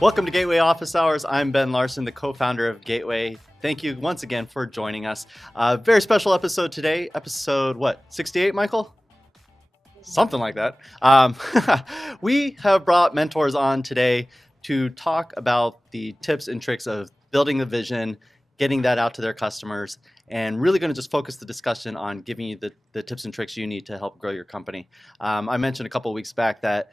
Welcome to Gateway Office Hours. I'm Ben Larson, the co-founder of Gateway. Thank you once again for joining us. Very special episode today. Episode, 68, Michael? Something like that. We have brought mentors on today to talk about the tips and tricks of building the vision, getting that out to their customers, and really going to just focus the discussion on giving you the tips and tricks you need to help grow your company. I mentioned a couple of weeks back that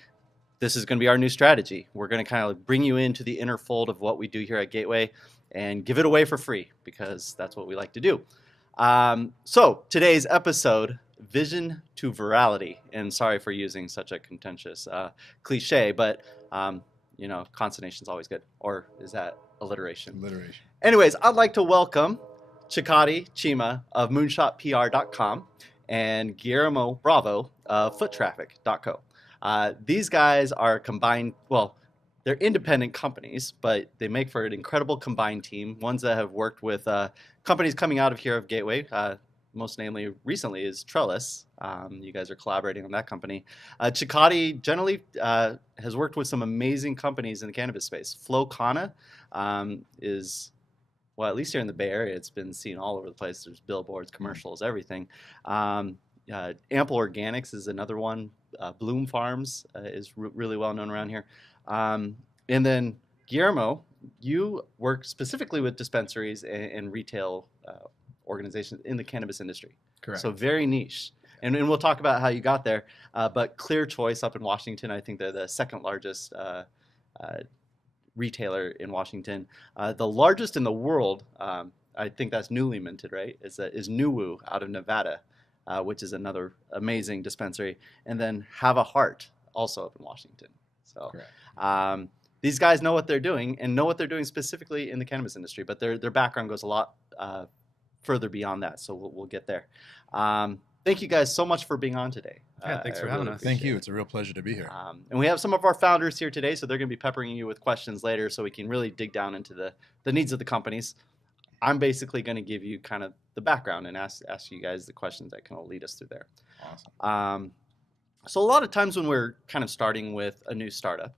this is going to be our new strategy. We're going to kind of bring you into the inner fold of what we do here at Gateway and give it away for free because that's what we like to do. So today's episode, Vision to Virality. And sorry for using such a contentious cliche, but consonation is always good. Or is that alliteration? Alliteration. Anyways, I'd like to welcome Chikodi Chima of moonshotpr.com and Guillermo Bravo of foottraffic.co. These guys are combined, they're independent companies, but they make for an incredible combined team, ones that have worked with companies coming out of here of Gateway, most namely recently is Trellis. You guys are collaborating on that company. Chikodi generally has worked with some amazing companies in the cannabis space. Flowcana is, at least here in the Bay Area, it's been seen all over the place. There's billboards, commercials, everything. Ample Organics is another one. Bloom Farms is really well known around here. And then Guillermo, you work specifically with dispensaries and retail organizations in the cannabis industry. Correct. So very niche. And we'll talk about how you got there. But Clear Choice up in Washington, I think they're the second largest retailer in Washington. The largest in the world, I think that's newly minted, right? Is Nuwu out of Nevada. Which is another amazing dispensary, and then Have a Heart, also up in Washington. So these guys know what they're doing and know what they're doing specifically in the cannabis industry, but their background goes a lot further beyond that, so we'll get there. Thank you guys so much for being on today. Yeah, thanks for having us. Thank you. It's a real pleasure to be here. And we have some of our founders here today, so they're going to be peppering you with questions later so we can really dig down into the needs of the companies. I'm basically going to give you kind of the background and ask you guys the questions that kind of lead us through there. Awesome. So a lot of times when we're kind of starting with a new startup,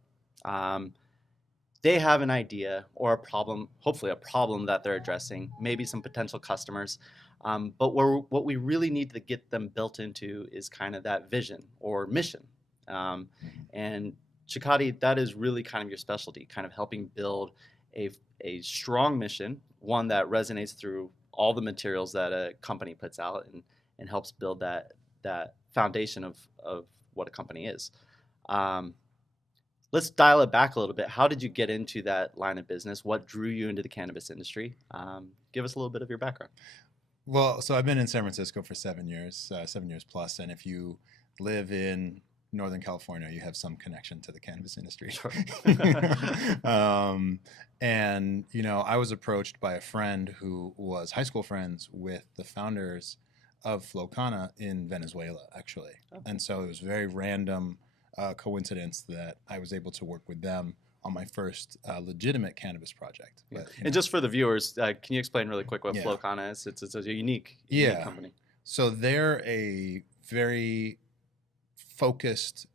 they have an idea or a problem, hopefully a problem that they're addressing, maybe some potential customers. But what we really need to get them built into is kind of that vision or mission. And Chikodi, that is really kind of your specialty, kind of helping build a strong mission, one that resonates through all the materials that a company puts out and helps build that foundation of what a company is. Let's dial it back a little bit. How did you get into that line of business? What drew you into the cannabis industry? Give us a little bit of your background. Well, so I've been in San Francisco for 7 years plus, and if you live in Northern California, you have some connection to the cannabis industry. Sure. And, I was approached by a friend who was high school friends with the founders of Flowcana in Venezuela, actually. Oh. And so it was a very random coincidence that I was able to work with them on my first legitimate cannabis project. Yeah. But, and just for the viewers, can you explain really quick what Flowcana is? It's a unique company. So they're a very focused,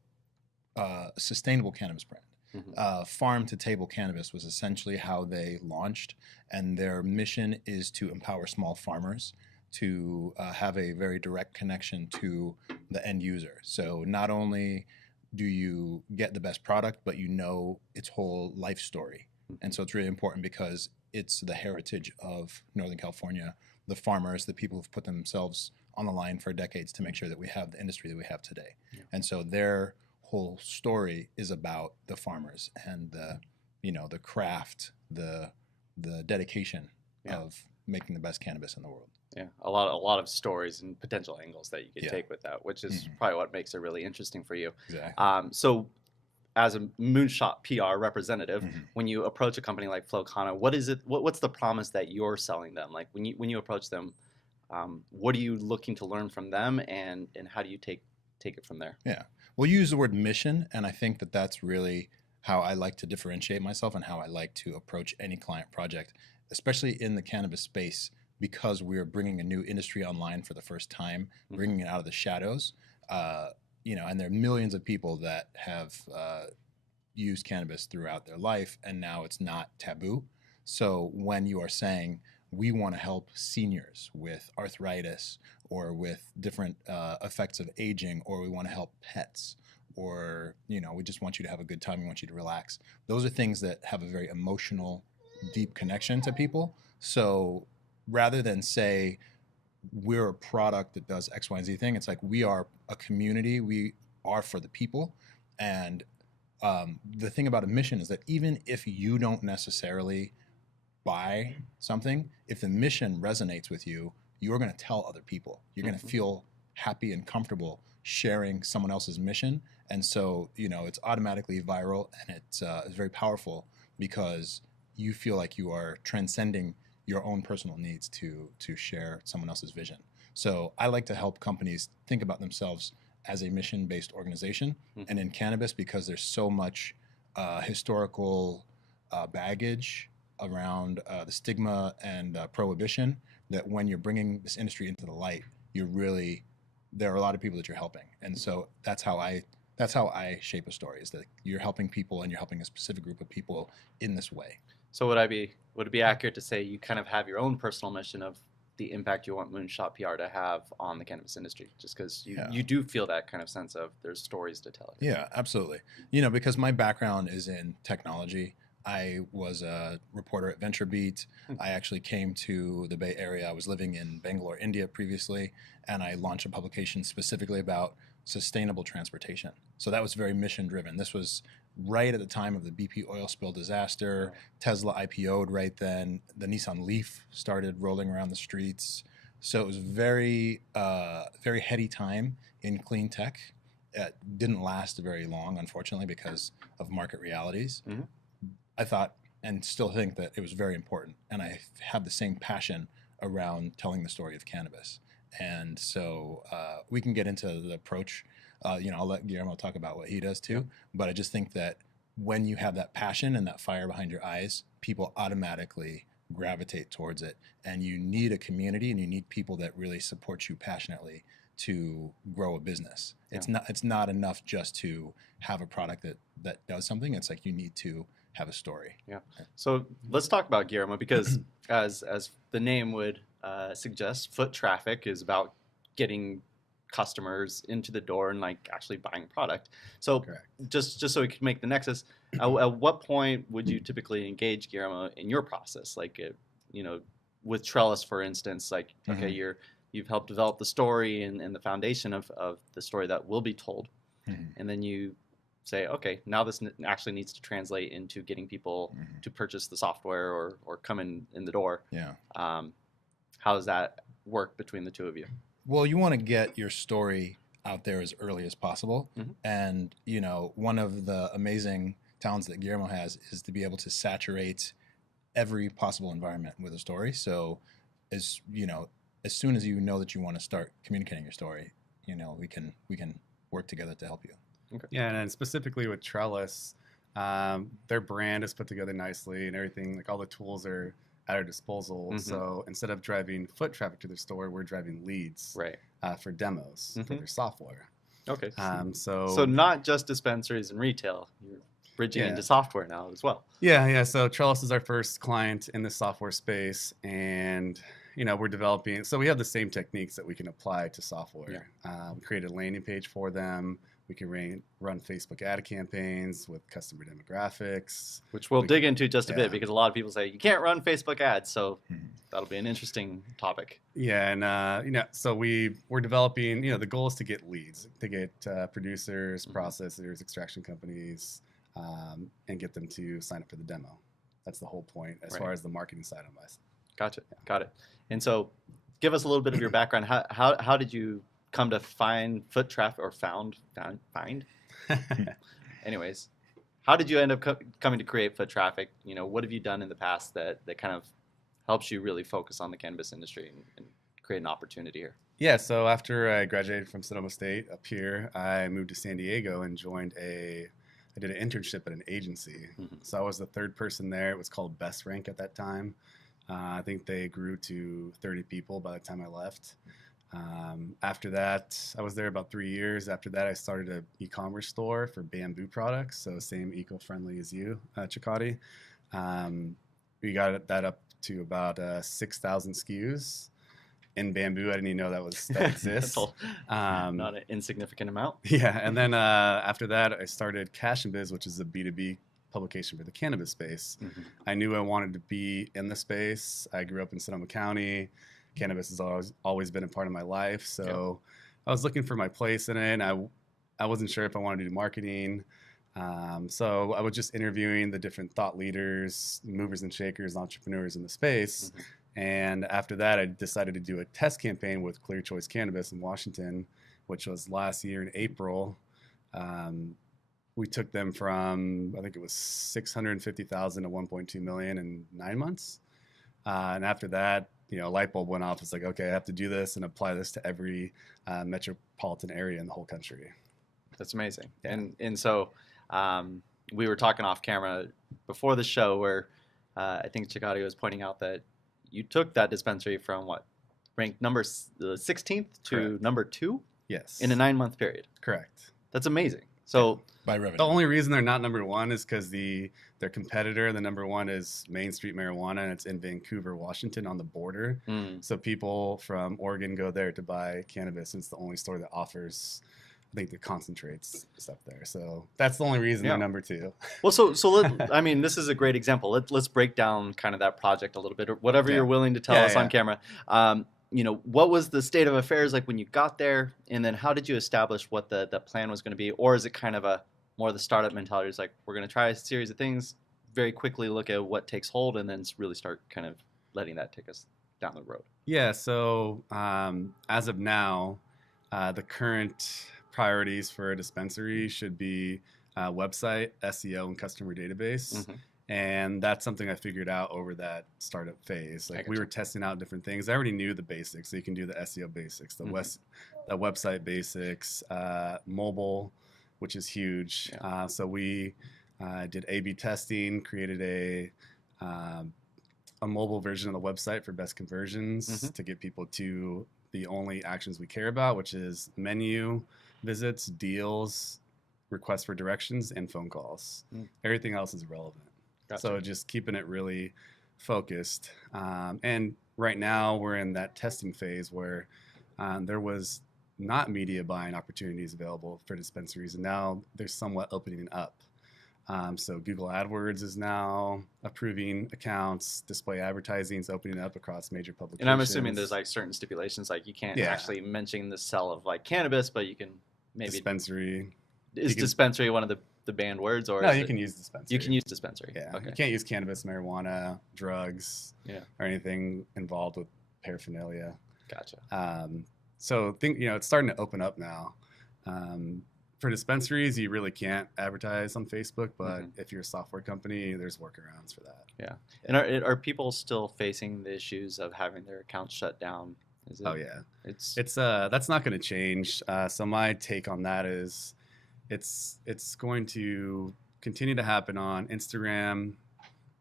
sustainable cannabis brand. Mm-hmm. Farm to table cannabis was essentially how they launched, and their mission is to empower small farmers to have a very direct connection to the end user. So not only do you get the best product, but its whole life story. Mm-hmm. And so it's really important because it's the heritage of Northern California, the farmers, the people who've put themselves on the line for decades to make sure that we have the industry that we have today. Yeah. And so their whole story is about the farmers and the craft, the dedication of making the best cannabis in the world. Yeah, a lot of stories and potential angles that you could take with that, which is probably what makes it really interesting for you. Exactly. So as a Moonshot PR representative, when you approach a company like Flowcana, what is it? What's the promise that you're selling them? Like when you approach them, what are you looking to learn from them, and how do you take it from there? Yeah, well, you use the word mission, and I think that that's really how I like to differentiate myself and how I like to approach any client project, especially in the cannabis space, because we're bringing a new industry online for the first time, bringing it out of the shadows. And there are millions of people that have used cannabis throughout their life, and now it's not taboo. So when you are saying we want to help seniors with arthritis or with different effects of aging, or we want to help pets, or we just want you to have a good time, we want you to relax. Those are things that have a very emotional, deep connection to people. So rather than say we're a product that does X, Y, and Z thing, it's like we are a community. We are for the people. And the thing about a mission is that even if you don't necessarily buy something, if the mission resonates with you, you're going to tell other people. You're going to feel happy and comfortable sharing someone else's mission. And so, it's automatically viral, and it's very powerful because you feel like you are transcending your own personal needs to share someone else's vision. So I like to help companies think about themselves as a mission-based organization. And in cannabis, because there's so much historical baggage around the stigma and prohibition, that when you're bringing this industry into the light, there are a lot of people that you're helping. And so that's how I shape a story, is that you're helping people and you're helping a specific group of people in this way. So would it be accurate to say you kind of have your own personal mission of the impact you want Moonshot PR to have on the cannabis industry, just because you do feel that kind of sense of there's stories to tell? Yeah, absolutely. Because my background is in technology. I was a reporter at VentureBeat. I actually came to the Bay Area. I was living in Bangalore, India previously, and I launched a publication specifically about sustainable transportation. So that was very mission driven. This was right at the time of the BP oil spill disaster. Tesla IPO'd right then. The Nissan Leaf started rolling around the streets. So it was very, very heady time in clean tech. It didn't last very long, unfortunately, because of market realities. I thought, and still think, that it was very important. And I have the same passion around telling the story of cannabis. And so we can get into the approach. I'll let Guillermo talk about what he does too. But I just think that when you have that passion and that fire behind your eyes, people automatically gravitate towards it. And you need a community, and you need people that really support you passionately to grow a business. It's not enough just to have a product that does something. It's like you need to have a story. Yeah. So let's talk about Guillermo, because as the name would suggest, foot traffic is about getting customers into the door and actually buying product. So Correct. just so we can make the nexus, at what point would you typically engage Guillermo in your process? With Trellis, for instance, okay, you've helped develop the story and the foundation of the story that will be told. And then you say, okay, now this actually needs to translate into getting people to purchase the software or come in the door. Yeah. How does that work between the two of you? Well, you want to get your story out there as early as possible. And, one of the amazing talents that Guillermo has is to be able to saturate every possible environment with a story. So as soon as you know that you want to start communicating your story, we can work together to help you. Okay. Yeah, and specifically with Trellis, their brand is put together nicely and everything. All the tools are at our disposal. So instead of driving foot traffic to their store, we're driving leads for demos for their software. Okay. So not just dispensaries and retail. You're bridging into software now as well. Yeah. So Trellis is our first client in the software space, and we're developing. So we have the same techniques that we can apply to software. We created a landing page for them. We can run Facebook ad campaigns with customer demographics, which we'll dig into just a bit, because a lot of people say you can't run Facebook ads. So that'll be an interesting topic. Yeah, and so we're developing. The goal is to get leads, to get producers, processors, extraction companies, and get them to sign up for the demo. That's the whole point as far as the marketing side of us. Gotcha. Got it. And so, give us a little bit of your background. How did you come to find foot traffic, or find? Anyways, how did you end up coming to create foot traffic? What have you done in the past that kind of helps you really focus on the cannabis industry and create an opportunity here? Yeah, so after I graduated from Sonoma State up here, I moved to San Diego and I did an internship at an agency. So I was the third person there. It was called Best Rank at that time. I think they grew to 30 people by the time I left. After that, I was there about 3 years. After that, I started an e-commerce store for bamboo products, so same eco-friendly as you, Chikodi. We got that up to about 6,000 SKUs in bamboo. I didn't even know that exists. Not an insignificant amount. Yeah, and then after that, I started Cash and Biz, which is a B2B publication for the cannabis space. Mm-hmm. I knew I wanted to be in the space. I grew up in Sonoma County. Cannabis has always been a part of my life, so I was looking for my place in it. And I wasn't sure if I wanted to do marketing, so I was just interviewing the different thought leaders, movers and shakers, entrepreneurs in the space. Mm-hmm. And after that, I decided to do a test campaign with Clear Choice Cannabis in Washington, which was last year in April. We took them from, I think it was 650,000 to 1.2 million in 9 months. And after that, a light bulb went off. It's like, okay, I have to do this and apply this to every metropolitan area in the whole country. That's amazing. Yeah. And so we were talking off camera before the show where I think Chikodi was pointing out that you took that dispensary from ranked number 16th to Correct. number 2? Yes. In a 9-month period. Correct. That's amazing. So by revenue. The only reason they're not number 1 is because their competitor, the number 1, is Main Street Marijuana, and it's in Vancouver, Washington, on the border. So people from Oregon go there to buy cannabis, and it's the only store that offers, I think, the concentrates stuff there. So that's the only reason they're number 2. Well, so this is a great example. Let's break down kind of that project a little bit, or whatever you're willing to tell us on camera. What was the state of affairs like when you got there, and then how did you establish what the plan was going to be, or is it kind of more of the startup mentality? It's like, we're going to try a series of things, very quickly look at what takes hold, and then really start kind of letting that take us down the road. Yeah. So as of now, the current priorities for a dispensary should be website, SEO, and customer database. Mm-hmm. And that's something I figured out over that startup phase. Like, we were testing out different things. I already knew the basics. So you can do the SEO basics, the website basics, mobile, which is huge. Yeah. So we did A/B testing, created a mobile version of the website for best conversions to get people to the only actions we care about, which is menu visits, deals, requests for directions, and phone calls. Everything else is irrelevant. Gotcha. So just keeping it really focused. And right now we're in that testing phase where there was not media buying opportunities available for dispensaries, and now they're somewhat opening up. So Google AdWords is now approving accounts. Display advertising is opening up across major publications. And I'm assuming there's certain stipulations, like you can't actually mention the sell of cannabis, but you can maybe dispensary. Is dispensary one of the banned words, or no? You can use dispensary. You can use dispensary. Yeah. Okay. You can't use cannabis, marijuana, drugs, or anything involved with paraphernalia. Gotcha. So it's starting to open up now. For dispensaries, you really can't advertise on Facebook, but if you're a software company, there's workarounds for that. Yeah. And are people still facing the issues of having their accounts shut down? Oh yeah. It's that's not going to change. So my take on that is, it's going to continue to happen on Instagram,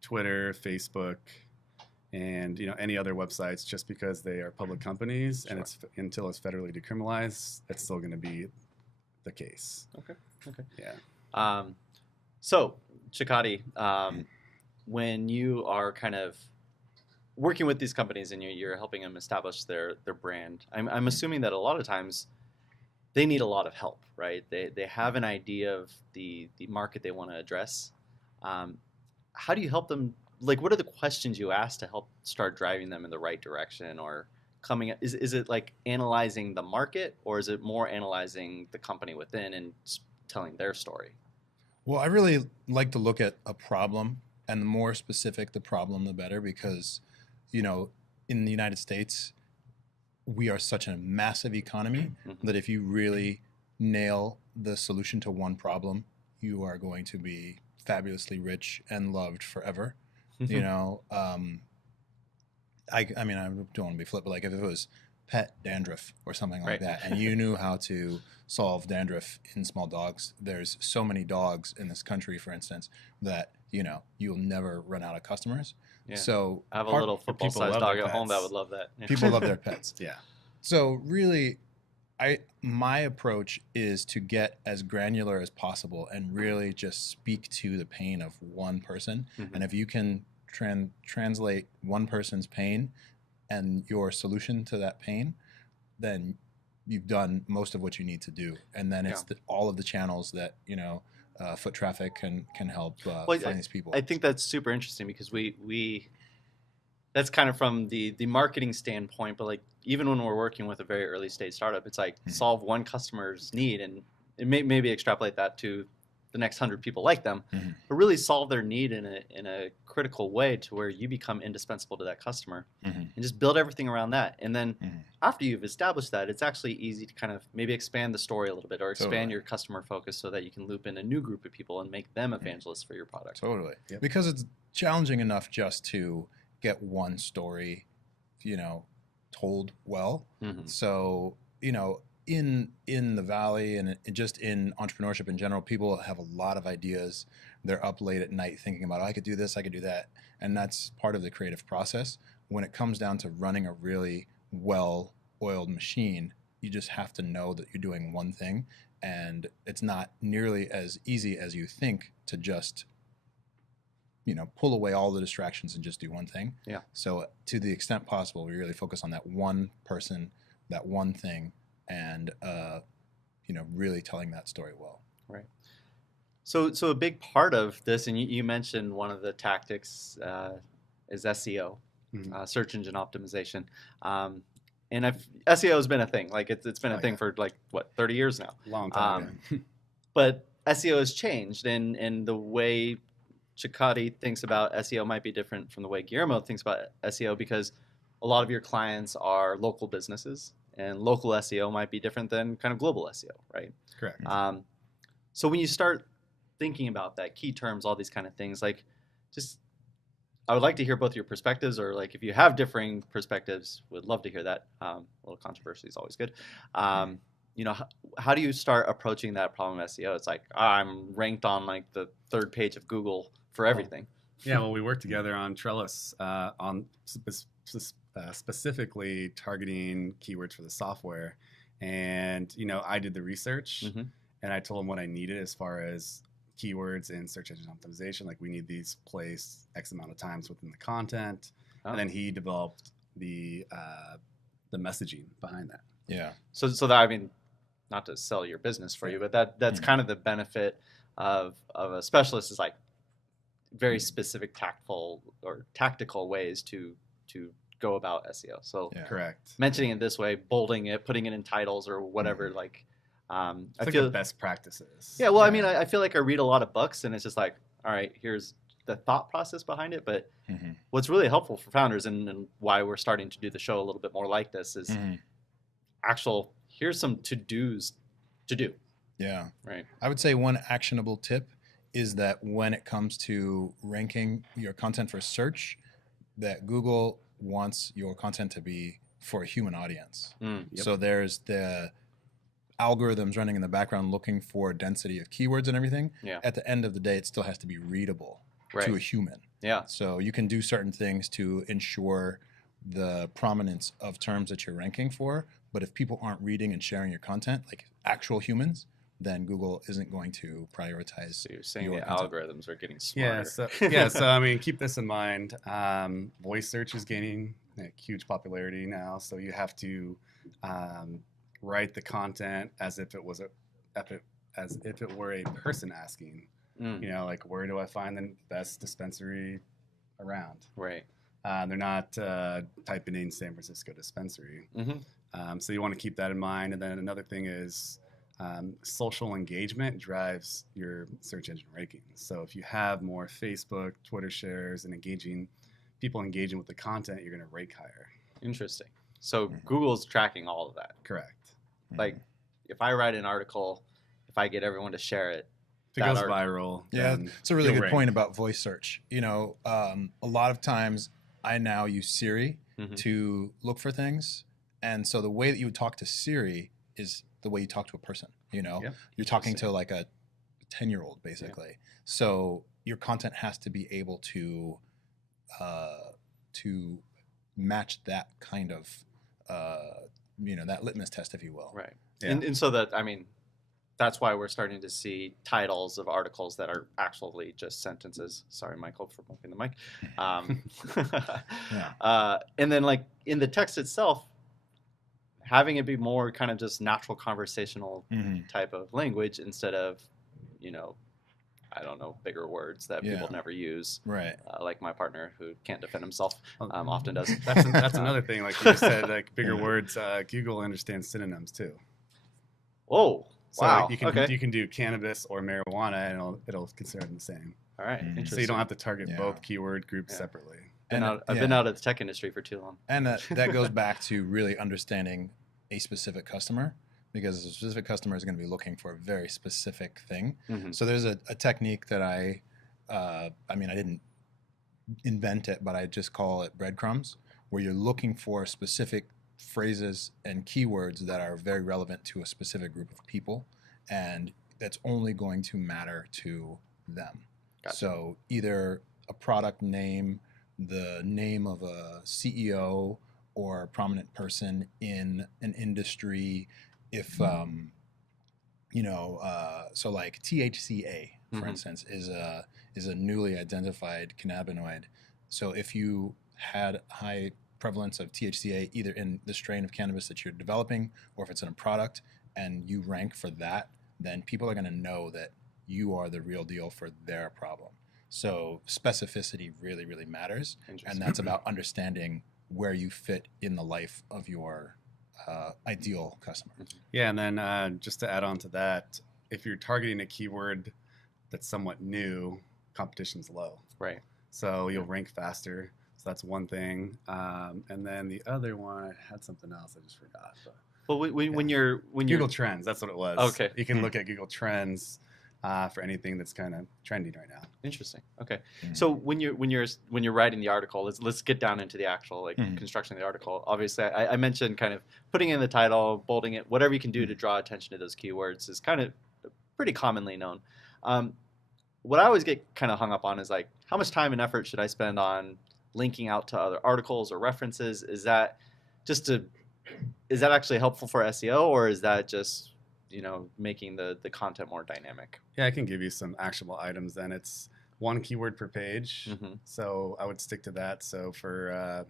Twitter, Facebook, and any other websites, just because they are public companies. Sure. And until it's federally decriminalized, it's still going to be the case. Okay. Yeah. So Chikodi, when you are kind of working with these companies and you're helping them establish their brand, I'm assuming that a lot of times they need a lot of help, right? They have an idea of the market they want to address. How do you help them? Like, what are the questions you ask to help start driving them in the right direction, or coming? Is it like analyzing the market, or is it more analyzing the company within and telling their story? Well, I really like to look at a problem, and the more specific the problem, the better, because, in the United States, we are such a massive economy that if you really nail the solution to one problem, you are going to be fabulously rich and loved forever. I mean, I don't want to be flip, but if it was pet dandruff or something like that, and you knew how to solve dandruff in small dogs, there's so many dogs in this country, for instance, that you'll never run out of customers. Yeah. So I have a little football-sized dog at home that would love that. Yeah. People love their pets. Yeah. So really, my approach is to get as granular as possible and really just speak to the pain of one person. Mm-hmm. And if you can translate one person's pain and your solution to that pain, then you've done most of what you need to do. And then it's all of the channels that, foot traffic can help find these people. I think that's super interesting because we that's kind of from the marketing standpoint, but like even when we're working with a very early stage startup, it's like solve one customer's need and it maybe extrapolate that to the next 100 people like them, but really solve their need in a critical way to where you become indispensable to that customer and just build everything around that. And then after you've established that, it's actually easy to kind of maybe expand the story a little bit or expand your customer focus so that you can loop in a new group of people and make them evangelists for your product. Totally. Yep. Because it's challenging enough just to get one story, told well. So, in the Valley and just in entrepreneurship in general, people have a lot of ideas. They're up late at night thinking about, I could do this, I could do that. And that's part of the creative process. When it comes down to running a really well-oiled machine, you just have to know that you're doing one thing. And it's not nearly as easy as you think to just pull away all the distractions and just do one thing. Yeah. So to the extent possible, we really focus on that one person, that one thing, and really telling that story well. Right. So a big part of this, and you mentioned one of the tactics is SEO, search engine optimization. And SEO has been a thing. Like it's been a thing for 30 years now. Long time. But SEO has changed, and the way Chikodi thinks about SEO might be different from the way Guillermo thinks about SEO because a lot of your clients are local businesses and local SEO might be different than kind of global SEO, right? Correct. So when you start thinking about that, key terms, all these kind of things, I would like to hear both your perspectives or if you have differing perspectives, would love to hear that. A little controversy is always good. How do you start approaching that problem of SEO? It's I'm ranked on the third page of Google for everything. Yeah, well, we worked together on Trellis on specifically targeting keywords for the software. And, I did the research and I told him what I needed as far as keywords and search engine optimization. We need these placed X amount of times within the content. Oh. And then he developed the messaging behind that. Yeah. So that, not to sell your business for you, but that's kind of the benefit of a specialist is very specific tactical ways to go about SEO. So correct. Mentioning it this way, bolding it, putting it in titles or whatever, I feel best practices. Yeah, well, I feel like I read a lot of books and it's just all right, here's the thought process behind it. But what's really helpful for founders and why we're starting to do the show a little bit more like this is here's some to-dos to do. Yeah. Right. I would say one actionable tip is that when it comes to ranking your content for search, that Google wants your content to be for a human audience. Yep. So there's the algorithms running in the background looking for density of keywords and everything. Yeah. At the end of the day, it still has to be readable to a human. Yeah. So you can do certain things to ensure the prominence of terms that you're ranking for, but if people aren't reading and sharing your content, like actual humans, then Google isn't going to prioritize. So you're saying the algorithms are getting smarter. So keep this in mind. Voice search is gaining huge popularity now, so you have to write the content as if it were a person asking. Where do I find the best dispensary around? Right. They're not typing in San Francisco dispensary. So you want to keep that in mind. And then another thing is social engagement drives your search engine rankings. So if you have more Facebook, Twitter shares, and people engaging with the content, you're going to rank higher. Interesting. So Google's tracking all of that. Correct. If I write an article, if I get everyone to share it, if it goes viral. Yeah, it's a really good point about voice search. A lot of times I now use Siri to look for things. And so the way that you would talk to Siri is the way you talk to a person, You're talking to a 10-year-old basically. Yeah. So your content has to be able to match that kind of that litmus test, if you will. Right. Yeah. And so that, I mean, that's why we're starting to see titles of articles that are actually just sentences. Sorry, Michael, for bumping the mic. And then, like, in the text itself, having it be more kind of just natural conversational type of language instead of, I don't know, bigger words that people never use. Right. Like my partner, who can't defend himself, often does. That's another thing. Like you said, like bigger words. Google understands synonyms too. Whoa! So wow. you can do cannabis or marijuana, and it'll consider them the same. All right. Interesting. So you don't have to target both keyword groups separately. I've been out of the tech industry for too long. And that goes back to really understanding a specific customer, because a specific customer is going to be looking for a very specific thing. So there's a technique that I didn't invent it, but I just call it breadcrumbs, where you're looking for specific phrases and keywords that are very relevant to a specific group of people, and that's only going to matter to them. Gotcha. So either a product name, the name of a CEO or a prominent person in an industry, if so like THCA, for instance, is a newly identified cannabinoid. So if you had high prevalence of THCA either in the strain of cannabis that you're developing, or if it's in a product, and you rank for that, then people are going to know that you are the real deal for their problem. So specificity really, really matters, and that's about understanding where you fit in the life of your ideal customer. Yeah, and then just to add on to that, if you're targeting a keyword that's somewhat new, competition's low. Right. So you'll rank faster. So that's one thing. And then the other one, I had something else I just forgot. But, well, when you're Google Trends, that's what it was. Okay. You can look at Google Trends for anything that's kind of trending right now. Interesting. Okay. So when you're writing the article, let's get down into the actual construction of the article. Obviously, I mentioned kind of putting in the title, bolding it, whatever you can do to draw attention to those keywords is kind of pretty commonly known. What I always get kind of hung up on is like, how much time and effort should I spend on linking out to other articles or references? Is that actually helpful for SEO, or is that just making the content more dynamic? Yeah, I can give you some actionable items. Then it's one keyword per page, so I would stick to that. So for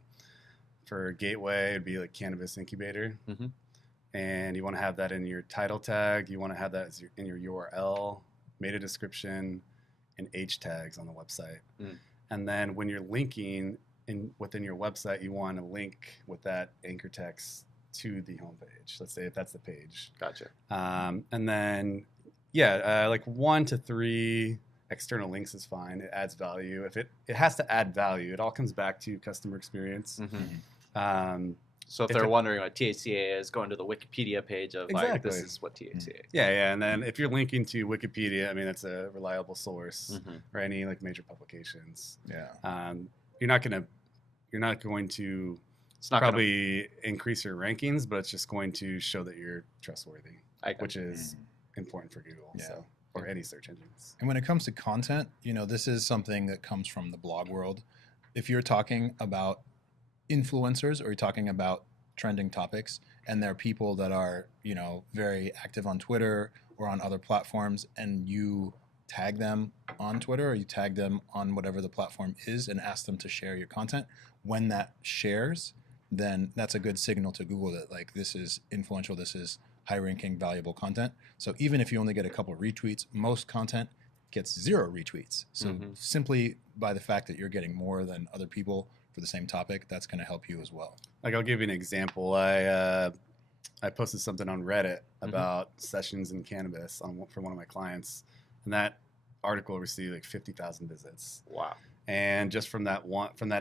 gateway, it'd be like cannabis incubator, and you want to have that in your title tag. You want to have that in your URL, meta description, and H tags on the website. And then when you're linking within your website, you want to link with that anchor text to the homepage. Let's say if that's the page. Gotcha. And then, like 1 to 3 external links is fine. It adds value. If it has to add value, it all comes back to customer experience. So if they're wondering what THCA is, going to the Wikipedia page of like, this is what THCA is. Yeah. And then if you're linking to Wikipedia, I mean, that's a reliable source or any like major publications. Yeah. You're not going to probably increase your rankings, but it's just going to show that you're trustworthy, which is important for Google. Yeah. So, or any search engines. And when it comes to content, this is something that comes from the blog world. If you're talking about influencers or you're talking about trending topics, and there are people that are, very active on Twitter or on other platforms, and you tag them on Twitter or you tag them on whatever the platform is and ask them to share your content, when that shares, then that's a good signal to Google that like this is influential, this is high-ranking, valuable content. So even if you only get a couple of retweets, most content gets 0 retweets. So simply by the fact that you're getting more than other people for the same topic, that's going to help you as well. Like I'll give you an example. I posted something on Reddit about sessions in cannabis for one of my clients, and that article received like 50,000 visits. Wow. And just from that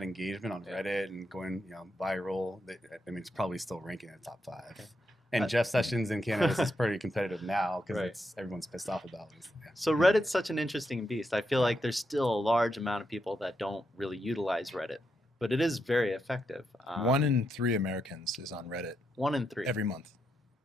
engagement on Reddit and going viral, it's probably still ranking in the top 5. Okay. And Jeff Sessions in cannabis is pretty competitive now because everyone's pissed off about it. Yeah. So Reddit's such an interesting beast. I feel like there's still a large amount of people that don't really utilize Reddit, but it is very effective. 1 in 3 Americans is on Reddit. 1 in 3 every month.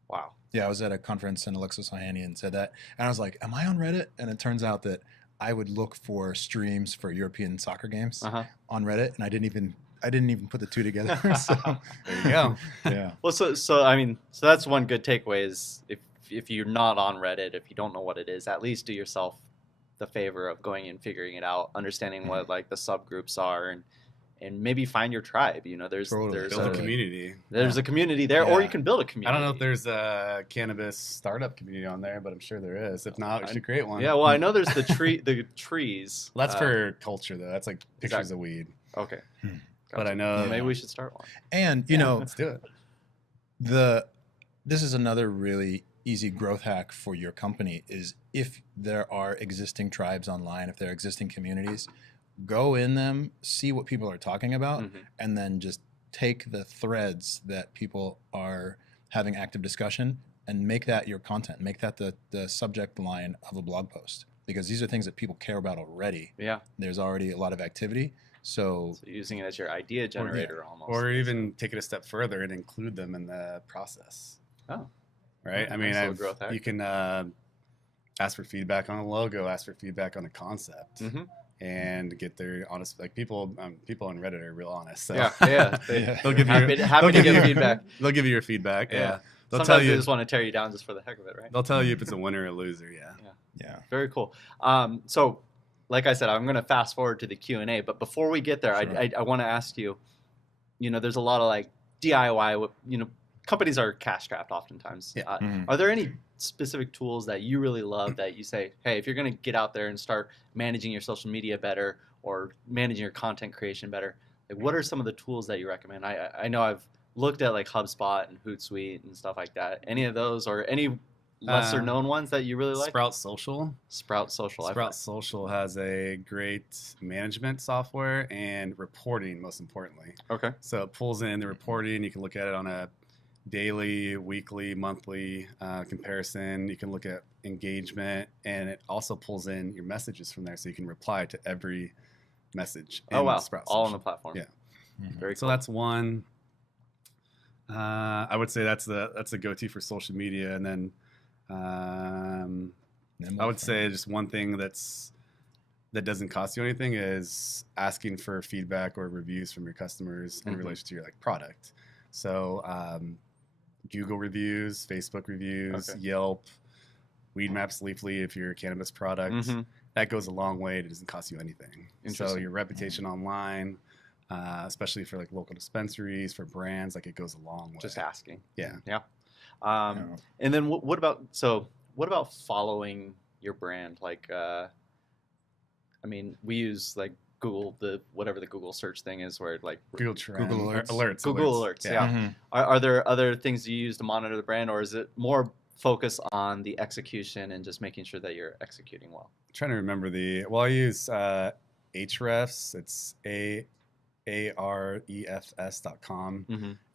Wow. Yeah, I was at a conference and Alexis Ohanian said that, and I was like, "Am I on Reddit?" And it turns out that I would look for streams for European soccer games on Reddit, and I didn't even I didn't even put the two together. So There you go. yeah. Well, so I mean, so that's one good takeaway is if you're not on Reddit, if you don't know what it is, at least do yourself the favor of going and figuring it out, understanding what like the subgroups are, and maybe find your tribe. You know, there's Totally. Build a community. there's a community there, or Yeah. you can build a community. I don't know if there's a cannabis startup community on there, but I'm sure there is. If not, we should create one. Yeah, well, I know there's the trees. Well, that's for culture, though. That's like pictures of weed. Okay. But I know. Well, maybe we should start one. And you know, Let's do it. this is another really easy growth hack for your company is if there are existing tribes online, if there are existing communities, go in them, see what people are talking about, and then just take the threads that people are having active discussion and make that your content. Make that the subject line of a blog post, because these are things that people care about already. Yeah. There's already a lot of activity. So using it as your idea generator almost. Or even take it a step further and include them in the process. Oh. Right? I mean, Nice little growth hack. you can ask for feedback on a logo, ask for feedback on a concept, and get their honest. Like people on Reddit are real honest. So. Yeah. They'll give you happy to give feedback. They'll give you your feedback. Yeah. They'll Sometimes tell they you. just want to tear you down just for the heck of it, right? They'll tell you if it's a winner or a loser. Yeah. yeah. Very cool. So, like I said, I'm going to fast forward to the Q&A, but before we get there, Sure. I want to ask you, you know, there's a lot of like DIY, you know, companies are cash strapped oftentimes. Yeah. Are there any specific tools that you really love that you say, hey, if you're going to get out there and start managing your social media better or managing your content creation better, like what are some of the tools that you recommend? I know I've looked at like HubSpot and Hootsuite and stuff like that. Any of those or any lesser known ones that you really like? Sprout Social. Sprout Social has a great management software and reporting, most importantly. Okay. So it pulls in the reporting. You can look at it on a daily, weekly, monthly comparison. You can look at engagement, and it also pulls in your messages from there, so you can reply to every message. Oh wow! Sprout All on Social. the platform. Yeah. Very So cool. that's one. I would say that's the go-to for social media, and then I would say just one thing that doesn't cost you anything is asking for feedback or reviews from your customers in relation to your like product. So Google reviews, Facebook reviews, Yelp, Weed Maps, Leafly if you're a cannabis product. That goes a long way. It doesn't cost you anything. So your reputation online, especially for like local dispensaries, for brands, like it goes a long way. Just asking. Yeah. And then what about following your brand? Like, I mean, we use like Google, whatever the Google search thing is, where it like Google Trends, Google Alerts. Google Alerts. Yeah. Are there other things you use to monitor the brand, or is it more focus on the execution and just making sure that you're executing well? I'm trying to remember I use Ahrefs. It's AREFS.com,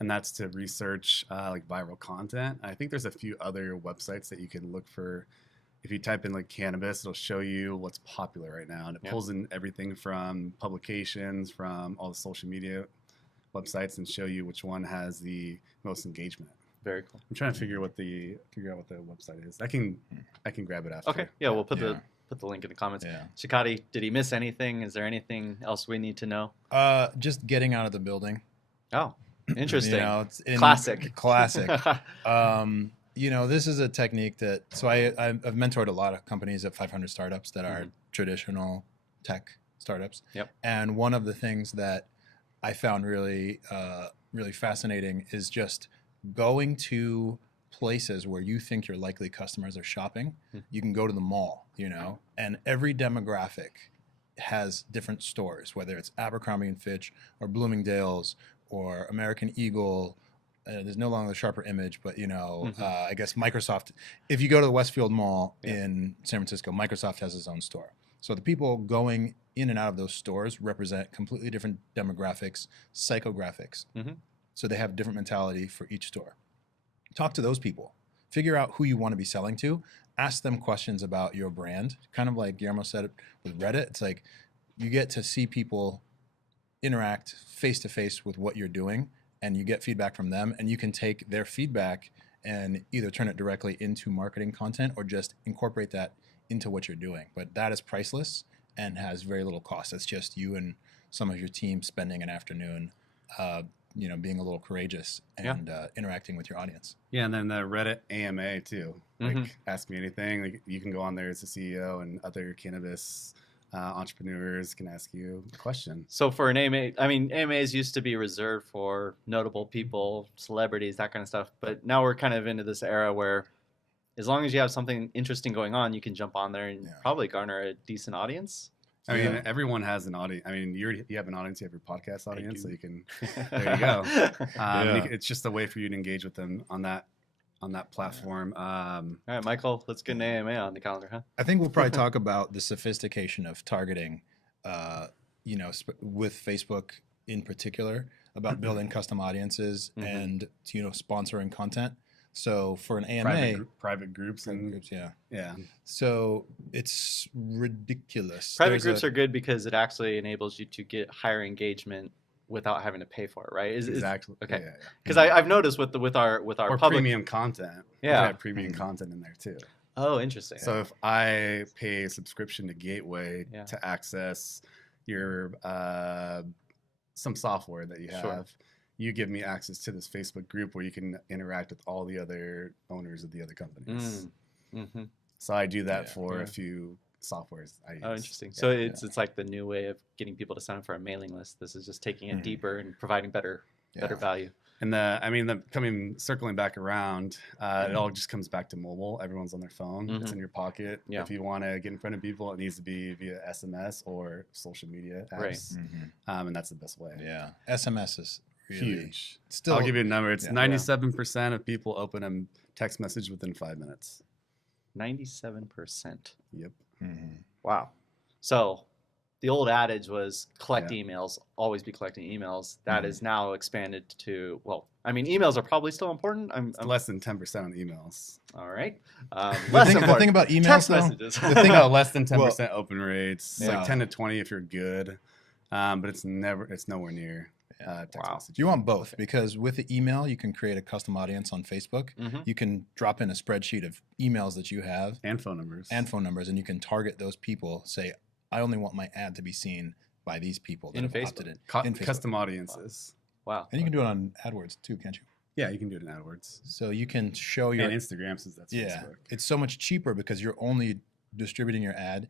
and that's to research like viral content. I think there's a few other websites that you can look for. If you type in like cannabis, it'll show you what's popular right now, and it pulls in everything from publications, from all the social media websites, and show you which one has the most engagement. Very cool. I'm trying to figure out what the website is. I can grab it after. Okay. Yeah, we'll put the link in the comments. Yeah. Chikodi, did he miss anything? Is there anything else we need to know? Just getting out of the building. Oh, interesting. You know, Classic. You know, this is a technique that, so I've mentored a lot of companies at 500 startups that are traditional tech startups. Yep. And one of the things that I found really fascinating is just going to places where you think your likely customers are shopping. You can go to the mall, you know, and every demographic has different stores, whether it's Abercrombie & Fitch or Bloomingdale's or American Eagle. There's no longer the sharper image, but, you know, I guess Microsoft, if you go to the Westfield Mall in San Francisco, Microsoft has its own store. So the people going in and out of those stores represent completely different demographics, psychographics. So they have different mentality for each store. Talk to those people. Figure out who you want to be selling to. Ask them questions about your brand. Kind of like Guillermo said with Reddit. It's like you get to see people interact face-to-face with what you're doing, and you get feedback from them, and you can take their feedback and either turn it directly into marketing content or just incorporate that into what you're doing. But that is priceless and has very little cost. It's just you and some of your team spending an afternoon, being a little courageous and interacting with your audience. Yeah, and then the Reddit AMA too. Like, ask me anything. Like, you can go on there as a CEO, and other cannabis entrepreneurs can ask you a question. So for an AMA, I mean, AMAs used to be reserved for notable people, celebrities, that kind of stuff. But now we're kind of into this era where, as long as you have something interesting going on, you can jump on there and probably garner a decent audience. I mean, everyone has an audience. I mean, you have an audience, you have your podcast audience, so you can. There you go. It's just a way for you to engage with them on that platform. All right, Michael, let's get an AMA on the calendar, huh? I think we'll probably talk about the sophistication of targeting, with Facebook in particular, about building custom audiences and sponsoring content. So for an AMA, private groups and groups, yeah. So it's ridiculous. Private groups are good because it actually enables you to get higher engagement without having to pay for it, right? Exactly. Okay. Because I've noticed with our or public premium content. Yeah. We have premium content in there too. Oh, interesting. So if I pay a subscription to Gateway to access your some software that you have, you give me access to this Facebook group where you can interact with all the other owners of the other companies. So I do that for a few softwares I use. Oh, interesting. So it's like the new way of getting people to sign up for a mailing list. This is just taking it deeper and providing better value. And circling back around, it all just comes back to mobile. Everyone's on their phone. It's in your pocket. Yeah. If you want to get in front of people, it needs to be via SMS or social media apps. Right. And that's the best way. Yeah. SMS is really huge. Still, I'll give you a number. It's 97% of people open a text message within 5 minutes. 97%. Yep. Wow. So the old adage was collect emails, always be collecting emails. That is now expanded to, emails are probably still important. I'm less than 10% on emails. All right. The thing about emails, text though, messages. Less than 10% open rates. It's like 10 to 20 if you're good, but it's nowhere near. Text message. You want both, because with the email, you can create a custom audience on Facebook. You can drop in a spreadsheet of emails that you have. And phone numbers. And you can target those people. Say, I only want my ad to be seen by these people that have opted in. In custom audiences. Wow. And you can do it on AdWords too, can't you? Yeah, you can do it in AdWords. So you can show your... And Instagram, since that's Facebook. It's so much cheaper because you're only distributing your ad...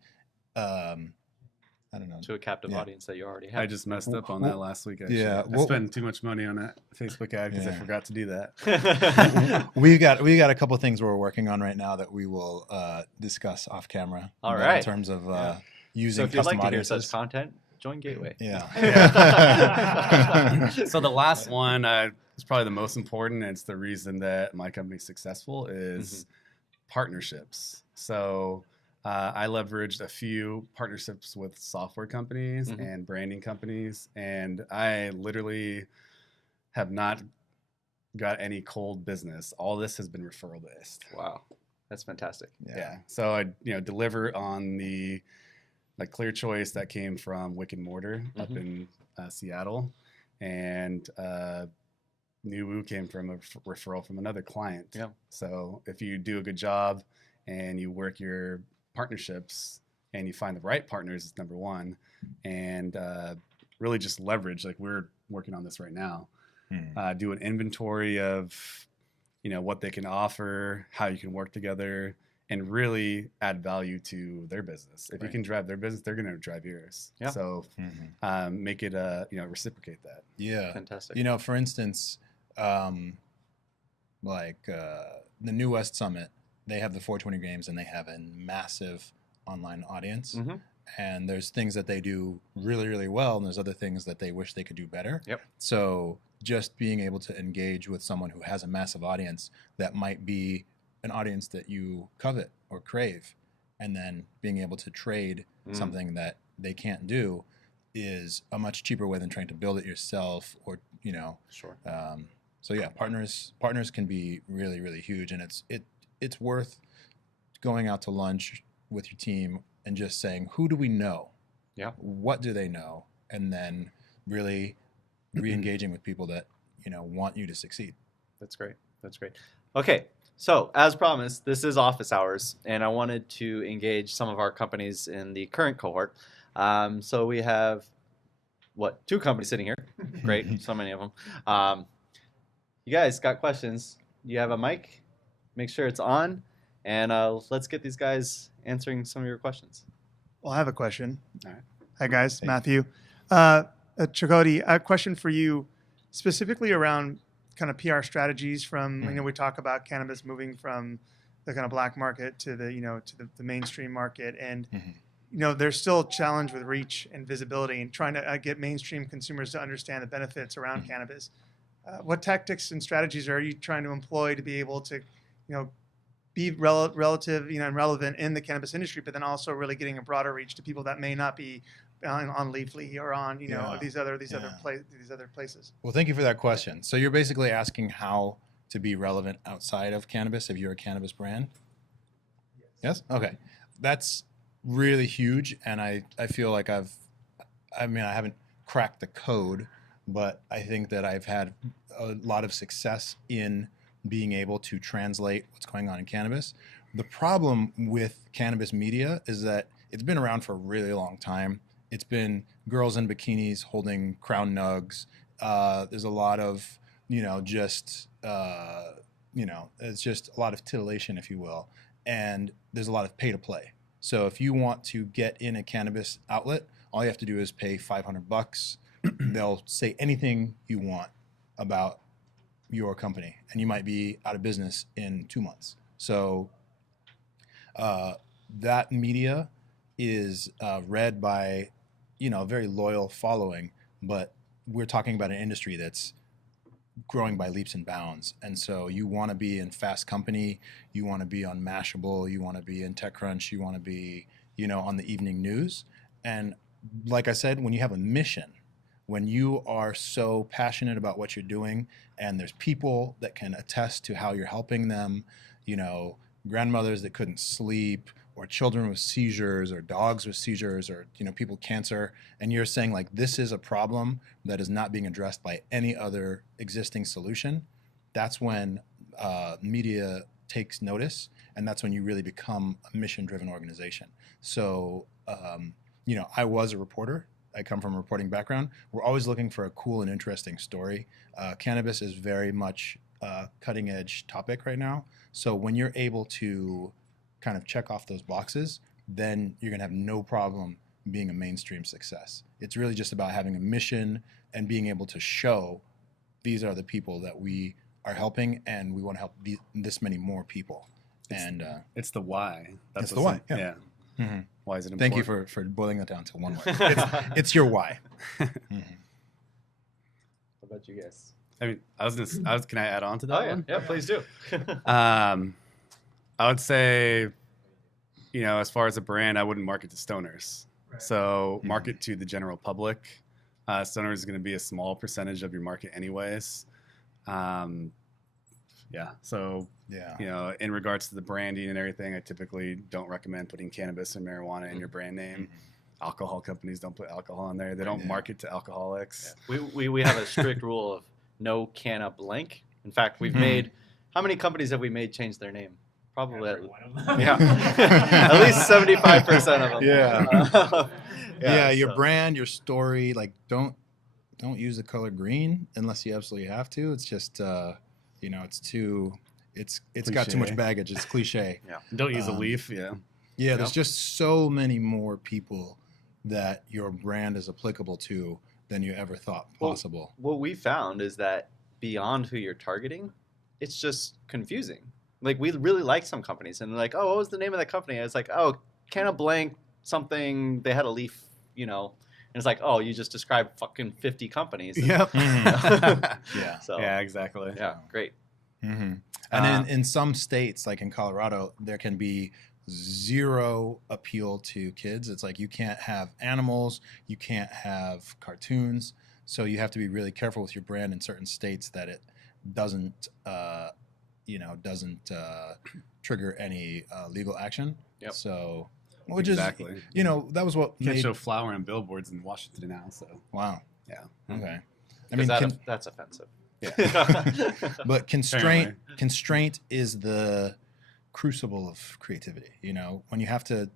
I don't know. To a captive audience that you already have. I just messed up on that last week, actually. I spent too much money on that Facebook ad because I forgot to do that. we got a couple of things we're working on right now that we will discuss off camera. All right. In terms of using custom audiences. So if you'd like to hear such content, join Gateway. So the last one is probably the most important. And it's the reason that my company's successful is partnerships. So... I leveraged a few partnerships with software companies and branding companies, and I literally have not got any cold business. All this has been referral based. Wow, that's fantastic. Yeah. So I deliver on the Clear Choice that came from Wick and Mortar up in Seattle, and New Woo came from a referral from another client. Yeah. So if you do a good job and you work your partnerships and you find the right partners is number one, and really just leverage, like we're working on this right now, do an inventory of what they can offer, how you can work together, and really add value to their business. If you can drive their business, they're going to drive yours. So make it reciprocate that. Fantastic. For instance, the New West Summit, they have the 420 games and they have a massive online audience. And there's things that they do really, really well, and there's other things that they wish they could do better. So just being able to engage with someone who has a massive audience that might be an audience that you covet or crave, and then being able to trade something that they can't do is a much cheaper way than trying to build it yourself, or so partners can be really, really huge, and it's worth going out to lunch with your team and just saying, who do we know? What do they know? And then really re-engaging with people that, want you to succeed. That's great. Okay. So as promised, this is office hours, and I wanted to engage some of our companies in the current cohort. So we have 2 companies sitting here. Great, so many of them. You guys got questions? You have a mic? Make sure it's on, and let's get these guys answering some of your questions. Well, I have a question. All right. Hi, guys. Hey. Matthew. Chikodi, a question for you specifically around kind of PR strategies from, we talk about cannabis moving from the kind of black market to the, to the mainstream market. And, there's still a challenge with reach and visibility and trying to get mainstream consumers to understand the benefits around cannabis. What tactics and strategies are you trying to employ to be able to, be relative, and relevant in the cannabis industry, but then also really getting a broader reach to people that may not be on Leafly or on, these other places? Well, thank you for that question. So you're basically asking how to be relevant outside of cannabis if you're a cannabis brand? Yes? Okay. That's really huge, and I feel like I haven't cracked the code, but I think that I've had a lot of success in being able to translate what's going on in cannabis. The problem with cannabis media is that it's been around for a really long time. It's been girls in bikinis holding Crown Nugs. There's a lot of, it's just a lot of titillation, if you will. And there's a lot of pay to play. So if you want to get in a cannabis outlet, all you have to do is pay $500. They'll say anything you want about your company, and you might be out of business in 2 months. So that media is read by, a very loyal following, but we're talking about an industry that's growing by leaps and bounds. And so you want to be in Fast Company, you want to be on Mashable, you want to be in TechCrunch, you want to be, on the evening news. And like I said, when you have a mission, when you are so passionate about what you're doing and there's people that can attest to how you're helping them, grandmothers that couldn't sleep, or children with seizures, or dogs with seizures, or people with cancer, and you're saying like this is a problem that is not being addressed by any other existing solution, that's when media takes notice, and that's when you really become a mission-driven organization. So I was a reporter. I come from a reporting background. We're always looking for a cool and interesting story. Cannabis is very much a cutting-edge topic right now. So when you're able to kind of check off those boxes, then you're going to have no problem being a mainstream success. It's really just about having a mission and being able to show these are the people that we are helping, and we want to help this many more people. It's the why. That's the why. Yeah. Mm-hmm. Why is it important? Thank you for boiling that down to one word. It's your why. Mm-hmm. What about you guys? Can I add on to that one? Yeah, please do. I would say, as far as a brand, I wouldn't market to stoners. Right. So market to the general public. Stoners is going to be a small percentage of your market anyways. So, in regards to the branding and everything, I typically don't recommend putting cannabis or marijuana in your brand name. Alcohol companies don't put alcohol in there. They don't market to alcoholics. Yeah. We have a strict rule of no canna blank. In fact, we've made, how many companies have we made change their name? Probably Every one of them. at least 75% of them. Your brand, your story, like don't use the color green unless you absolutely have to. It's just it's got too much baggage. It's cliche. Yeah. Don't use a leaf. Yeah. There's just so many more people that your brand is applicable to than you ever thought possible. What we found is that beyond who you're targeting, it's just confusing. Like, we really like some companies, and they're like, oh, what was the name of that company? And it's like, oh, Canna Blank something, they had a leaf, and it's like, oh, you just described fucking 50 companies. Yep. Yeah, exactly. Yeah, great. Mm-hmm. And in some states, like in Colorado, there can be zero appeal to kids. It's like you can't have animals, you can't have cartoons, so you have to be really careful with your brand in certain states that it doesn't trigger any legal action. Yep. So, which exactly. is, that was what you can't made... show flower on billboards in Washington now. So wow. Yeah. Okay. I mean, that's offensive. Yeah. But constraint is the crucible of creativity. When you have to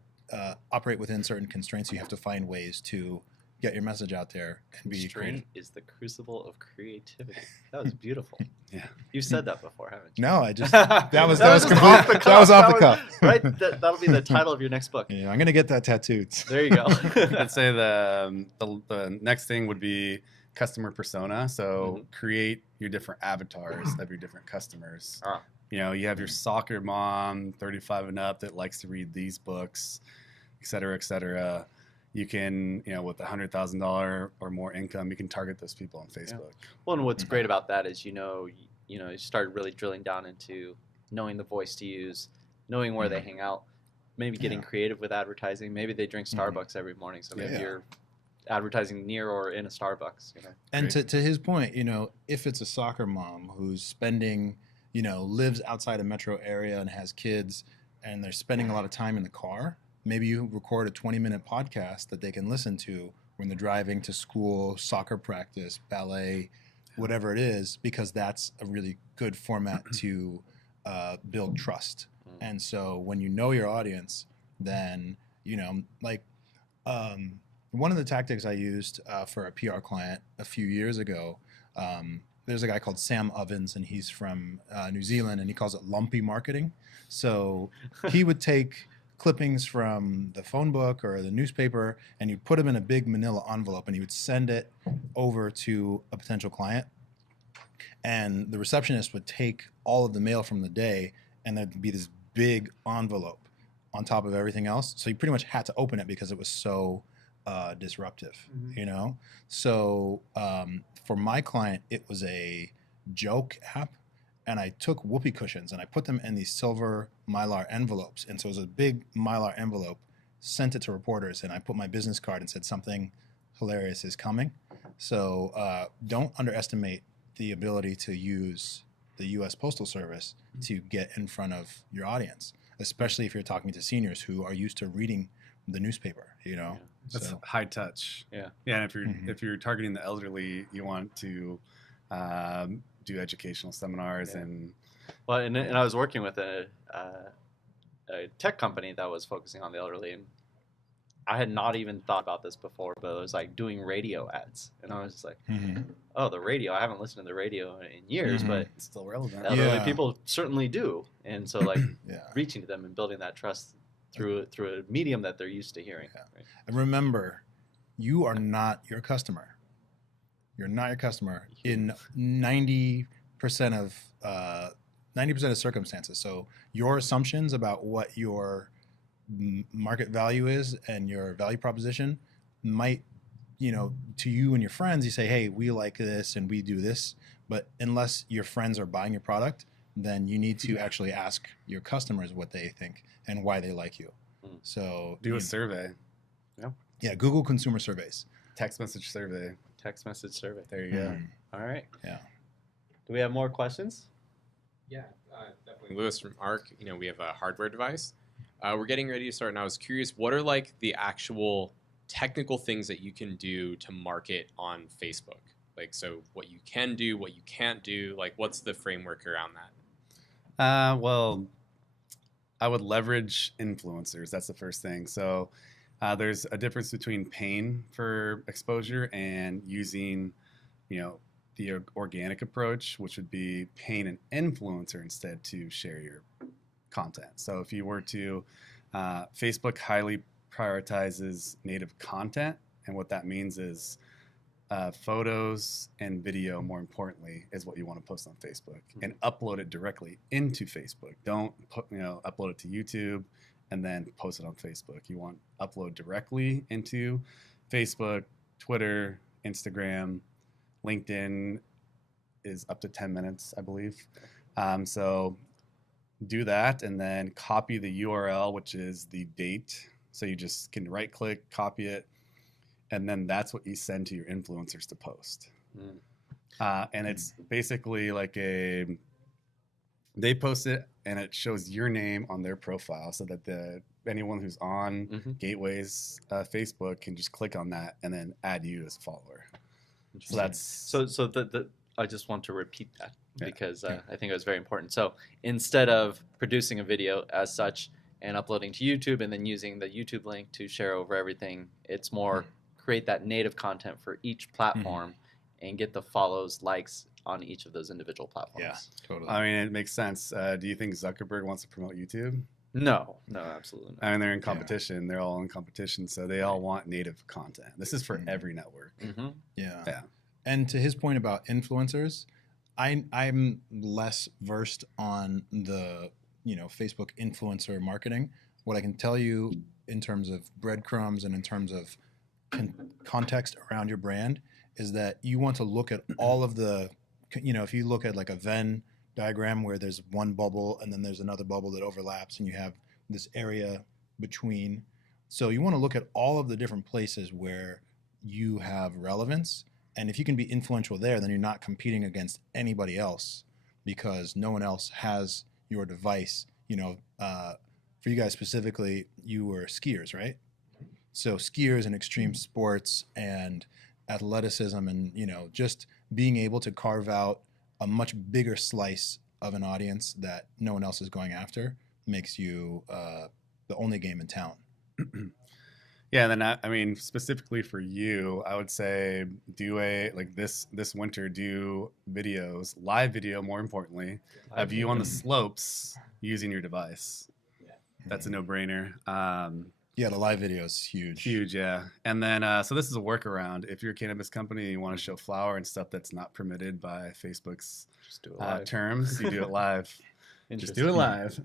operate within certain constraints, you have to find ways to get your message out there and be creative. Constraint is the crucible of creativity. That was beautiful. Yeah. You've said that before, haven't you? No, I just that was just complete- off the cuff. that was off the cuff. Right? That'll be the title of your next book. Yeah, I'm gonna get that tattooed. There you go. I'd say the next thing would be customer persona. So create your different avatars of your different customers. Ah. You know, you have your soccer mom, 35 and up, that likes to read these books, et cetera, et cetera. You can, you know, with $100,000 or more income, you can target those people on Facebook. Well, and what's great about that is, you started really drilling down into knowing the voice to use, knowing where they hang out, maybe getting creative with advertising. Maybe they drink Starbucks every morning, so maybe you're advertising near or in a Starbucks. And to his point, if it's a soccer mom who's spending, lives outside a metro area and has kids, and they're spending a lot of time in the car, maybe you record a 20-minute podcast that they can listen to when they're driving to school, soccer practice, ballet, whatever it is, because that's a really good format to build trust. And so when you know your audience, then, one of the tactics I used for a PR client a few years ago, there's a guy called Sam Ovens, and he's from New Zealand, and he calls it lumpy marketing. So he would take clippings from the phone book or the newspaper, and he'd put them in a big manila envelope, and he would send it over to a potential client. And the receptionist would take all of the mail from the day, and there'd be this big envelope on top of everything else. So you pretty much had to open it because it was so disruptive, So for my client, it was a joke app, and I took whoopee cushions and I put them in these silver Mylar envelopes. And so it was a big Mylar envelope, sent it to reporters, and I put my business card and said something hilarious is coming. So don't underestimate the ability to use the U.S. Postal Service to get in front of your audience, especially if you're talking to seniors who are used to reading the newspaper, That's So, high touch. Yeah. Yeah. And if you're targeting the elderly, you want to do educational seminars and. Well, and I was working with a tech company that was focusing on the elderly, and I had not even thought about this before, but it was like doing radio ads, and I was just like, oh, the radio! I haven't listened to the radio in years, but It's still relevant. elderly people certainly do, and so like reaching to them and building that trust through a medium that they're used to hearing. Yeah. Right? And remember, you are not your customer. You're not your customer in 90% of circumstances. So your assumptions about what your market value is and your value proposition might, to you and your friends, you say, hey, we like this and we do this. But unless your friends are buying your product, then you need to actually ask your customers what they think and why they like you. So Do a survey. Yeah, Google consumer surveys. Text message survey. Text message survey. There you go. All right. Yeah. Do we have more questions? Yeah, definitely. Lewis from ARC, we have a hardware device. We're getting ready to start, and I was curious, what are like the actual technical things that you can do to market on Facebook? Like, so what you can do, what you can't do, like what's the framework around that? Well, I would leverage influencers. That's the first thing. So there's a difference between paying for exposure and using, the organic approach, which would be paying an influencer instead to share your content. So if you were to, Facebook highly prioritizes native content. And what that means is photos and video, more importantly, is what you want to post on Facebook and upload it directly into Facebook. Don't upload it to YouTube and then post it on Facebook. You want upload directly into Facebook, Twitter, Instagram, LinkedIn is up to 10 minutes, I believe. So do that and then copy the URL, which is the date. So you just can right click, copy it, and then that's what you send to your influencers to post. And it's basically like they post it and it shows your name on their profile so that anyone who's on Gateway's Facebook can just click on that and then add you as a follower. So that's so I just want to repeat that because I think it was very important. So instead of producing a video as such and uploading to YouTube and then using the YouTube link to share over everything, it's more create that native content for each platform and get the follows, likes on each of those individual platforms. Yeah, totally. I mean, it makes sense. Do you think Zuckerberg wants to promote YouTube? No, absolutely not. I mean, they're in competition. They're all in competition, so they all want native content. This is for every network. Yeah. And to his point about influencers, I'm less versed on the Facebook influencer marketing. What I can tell you in terms of breadcrumbs and in terms of context around your brand is that you want to look at all of the, if you look at like a Venn diagram where there's one bubble and then there's another bubble that overlaps and you have this area between. So you want to look at all of the different places where you have relevance. And if you can be influential there, then you're not competing against anybody else because no one else has your device. For you guys specifically, you were skiers, right? So skiers and extreme sports and athleticism and, just being able to carve out a much bigger slice of an audience that no one else is going after makes you the only game in town. Yeah, and then I mean, specifically for you, I would say do this winter, do videos, live video, more importantly, of you on the slopes using your device. That's a no-brainer. Yeah, the live video is huge. Huge, yeah. And then, so this is a workaround. If you're a cannabis company and you want to show flower and stuff that's not permitted by Facebook's terms, you do it live. Just do it live.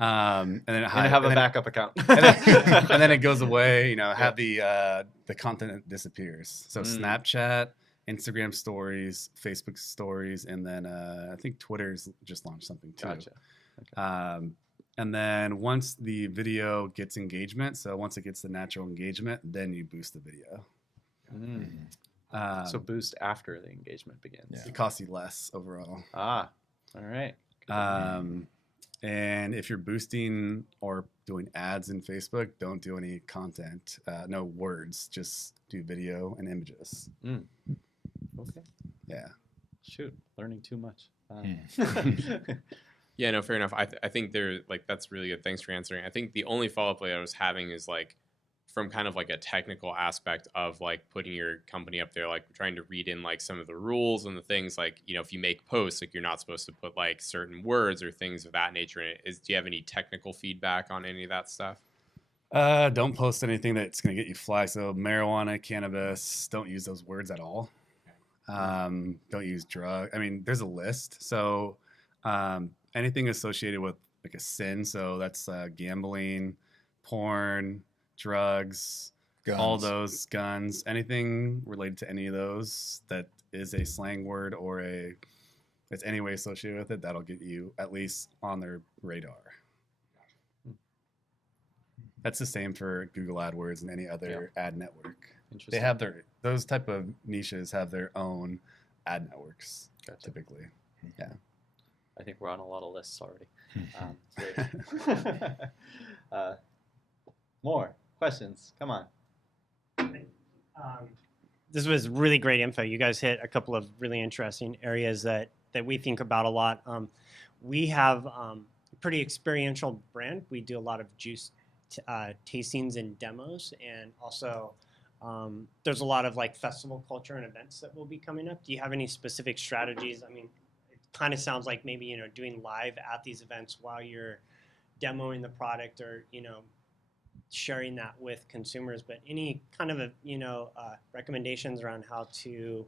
And then have a backup account. and then it goes away. Have the content disappears. So Snapchat, Instagram stories, Facebook stories, and then I think Twitter's just launched something too. Gotcha. Okay. And then once the video gets engagement, so once it gets the natural engagement, then you boost the video. So boost after the engagement begins. Yeah. It costs you less overall. All right. And if you're boosting or doing ads in Facebook, don't do any content, no words, just do video and images. Okay. Yeah. Shoot, learning too much. Yeah, no, fair enough. I think that's really good. Thanks for answering. I think the only follow-up I was having is from kind of a technical aspect of putting your company up there, trying to read in some of the rules and the things if you make posts, you're not supposed to put certain words or things of that nature in it. Do you have any technical feedback on any of that stuff? Don't post anything that's going to get you flagged. So marijuana, cannabis, don't use those words at all. Don't use drug. I mean, there's a list. So anything associated with a sin. So that's gambling, porn, drugs, guns. All those, guns, anything related to any of those that is a slang word or it's any way associated with it, that'll get you at least on their radar. That's the same for Google AdWords and any other ad network. They have those type of niches have their own ad networks, typically. Yeah. I think we're on a lot of lists already. More questions? Come on. This was really great info. You guys hit a couple of really interesting areas that we think about a lot. We have a pretty experiential brand. We do a lot of juice tastings and demos, and also there's a lot of festival culture and events that will be coming up. Do you have any specific strategies? I mean, it kind of sounds like maybe doing live at these events while you're demoing the product or sharing that with consumers, but any kind of recommendations around how to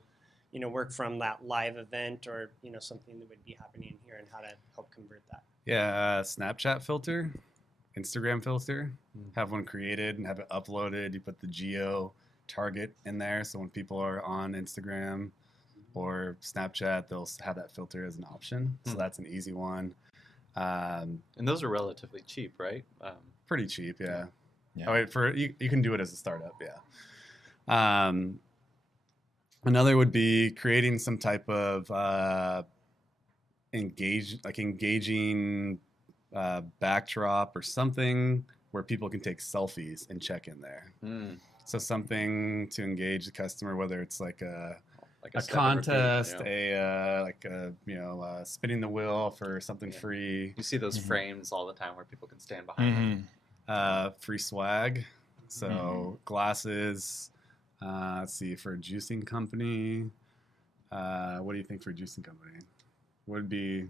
work from that live event or something that would be happening here and how to help convert that? Yeah, Snapchat filter, Instagram filter, have one created and have it uploaded. You put the geo target in there, so when people are on Instagram or Snapchat, they'll have that filter as an option. So that's an easy one. And those are relatively cheap, right? Pretty cheap, yeah. Oh, wait, you can do it as a startup, yeah. Another would be creating some type of engaging backdrop or something where people can take selfies and check in there. So something to engage the customer, whether it's a contest, spinning the wheel for something free. You see those frames all the time where people can stand behind them. Free swag, so glasses, Let's see, for a juicing company, what do you think for a juicing company? Would be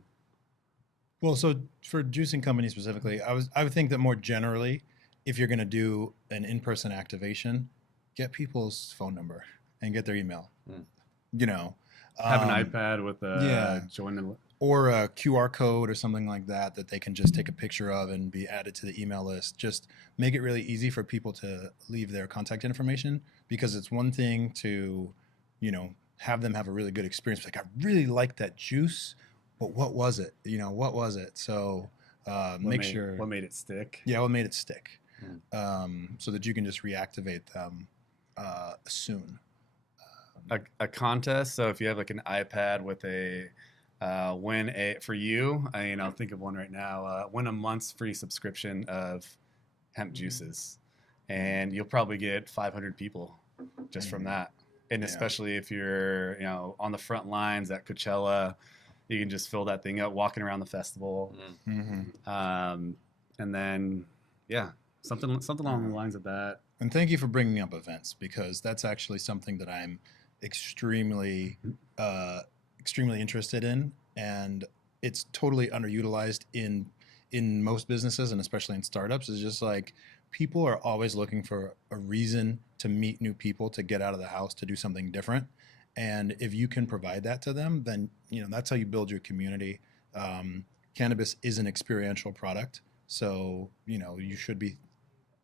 Well, so for juicing company specifically, I would think that more generally, if you're going to do an in-person activation, get people's phone number and get their email. You know, have an iPad with a or a QR code or something like that they can just take a picture of and be added to the email list. Just make it really easy for people to leave their contact information, because it's one thing to, you know, have them have a really good experience. Like, I really like that juice, but what was it? You know, what was it? So make sure. What made it stick? Yeah, what made it stick? So that you can just reactivate them soon. A contest. So if you have like an iPad with a for you, I'll think of one right now. Win a month's free subscription of hemp juices, and you'll probably get 500 people just from that. And especially if you're on the front lines at Coachella, you can just fill that thing up walking around the festival. And then something along the lines of that. And thank you for bringing up events, because that's actually something that I'm extremely interested in, and it's totally underutilized in most businesses, and especially in startups. Is just like, people are always looking for a reason to meet new people, to get out of the house, to do something different. And if you can provide that to them, then that's how you build your community. Cannabis is an experiential product, so you should be,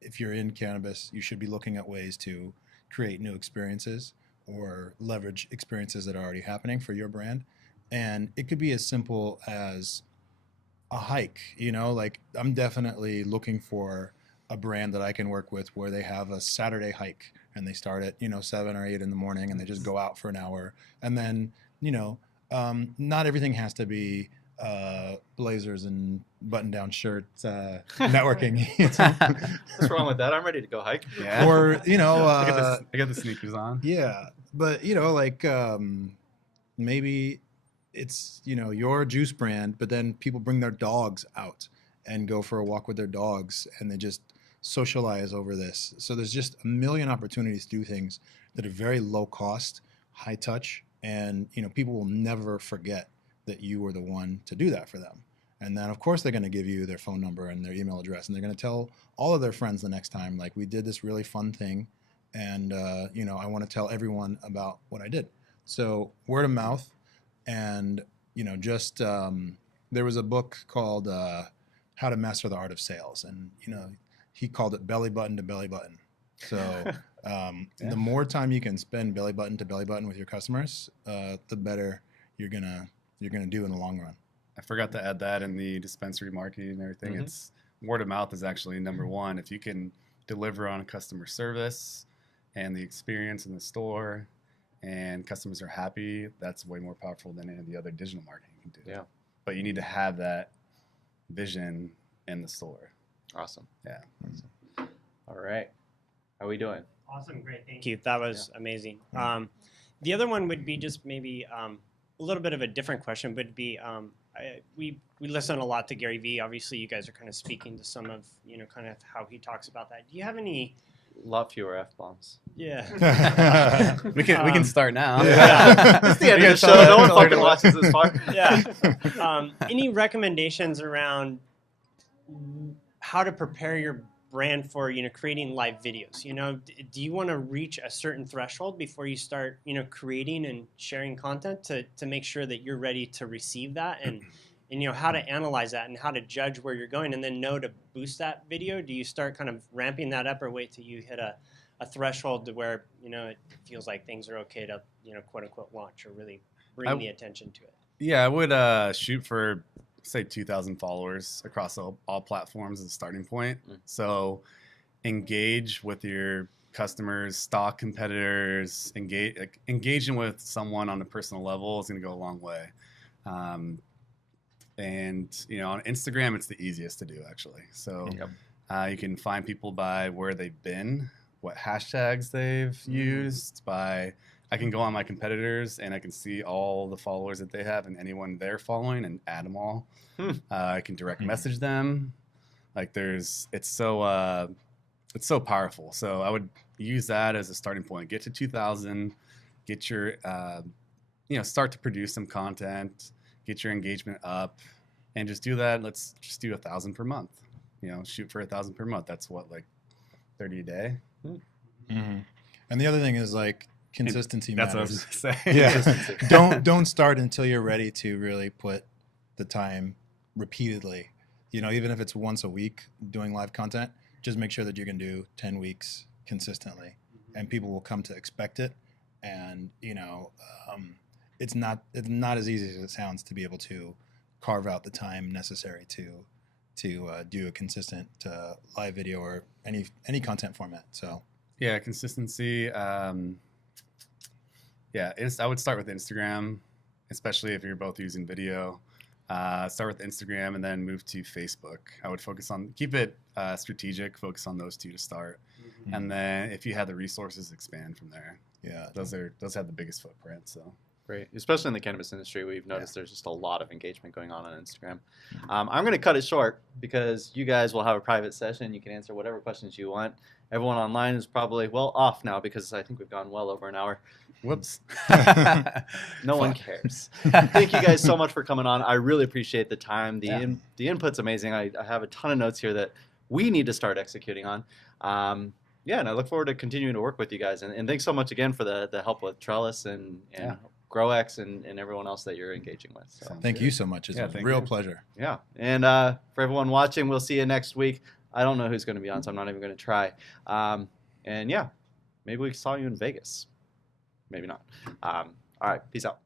if you're in cannabis, you should be looking at ways to create new experiences or leverage experiences that are already happening for your brand. And it could be as simple as a hike. Like, I'm definitely looking for a brand that I can work with where they have a Saturday hike, and they start at 7 or 8 in the morning, and they just go out for an hour. And then not everything has to be blazers and button-down shirts, networking. What's wrong with that? I'm ready to go hike. Yeah. Or I got the sneakers on. Yeah, but like maybe it's your juice brand, but then people bring their dogs out and go for a walk with their dogs, and they just socialize over this. So there's just a million opportunities to do things that are very low cost, high touch, and people will never forget that you were the one to do that for them. And then of course they're going to give you their phone number and their email address, and they're going to tell all of their friends the next time, like, we did this really fun thing, and I want to tell everyone about what I did. So word of mouth, and just there was a book called How to Master the Art of Sales, and he called it belly button to belly button. So the more time you can spend belly button to belly button with your customers, the better you're gonna do in the long run. I forgot to add that in the dispensary marketing and everything. It's word of mouth is actually number one. If you can deliver on customer service and the experience in the store, and customers are happy, that's way more powerful than any of the other digital marketing you can do. Yeah. But you need to have that vision in the store. Awesome. Yeah. All right. How are we doing? Awesome. Great. Thank you. That was amazing. The other one would be just maybe a little bit of a different question, would be we listen a lot to Gary Vee. Obviously, you guys are kind of speaking to some of, kind of how he talks about that. Do you have any... Lot fewer F-bombs. Yeah. we can start now. Yeah. It's the end of the show. No one fucking watches this far. Yeah. Any recommendations around how to prepare your brand for creating live videos? Do you want to reach a certain threshold before you start creating and sharing content to make sure that you're ready to receive that, and how to analyze that and how to judge where you're going, and then know to boost that video? Do you start kind of ramping that up, or wait till you hit a threshold to where it feels like things are okay to quote unquote launch, or really bring the attention to it? Yeah, I would shoot for, say, 2,000 followers across all platforms as a starting point. So engage with your customers, stock competitors, engaging with someone on a personal level is going to go a long way. And on Instagram, it's the easiest to do, actually. So you can find people by where they've been, what hashtags they've used. I can go on my competitors and I can see all the followers that they have and anyone they're following and add them all. I can direct message them. Like, it's so it's so powerful. So I would use that as a starting point. Get to 2,000, get your, start to produce some content, get your engagement up, and just do that. Let's just do 1,000 per month. Shoot for 1,000 per month. That's what, like 30 a day. Mm-hmm. And the other thing is like consistency That's matters. what I was going to say. Yeah. Don't start until you're ready to really put the time repeatedly. Even if it's once a week doing live content, just make sure that you can do 10 weeks consistently, and people will come to expect it. And it's not as easy as it sounds to be able to carve out the time necessary to do a consistent live video or any content format. So yeah, consistency. I would start with Instagram, especially if you're both using video. Start with Instagram and then move to Facebook. I would keep it strategic, focus on those two to start. Mm-hmm. And then if you have the resources, expand from there. Yeah, those have the biggest footprint. So great, especially in the cannabis industry, we've noticed there's just a lot of engagement going on Instagram. I'm going to cut it short because you guys will have a private session. You can answer whatever questions you want. Everyone online is probably off now because I think we've gone well over an hour. Whoops. No one cares. Thank you guys so much for coming on. I really appreciate the time. The input's amazing. I have a ton of notes here that we need to start executing on. And I look forward to continuing to work with you guys. And thanks so much again for the help with Trellis and GrowX and everyone else that you're engaging with. So thank you so much. It's a real pleasure. Yeah. And for everyone watching, we'll see you next week. I don't know who's going to be on, so I'm not even going to try. Maybe we saw you in Vegas. Maybe not. All right. Peace out.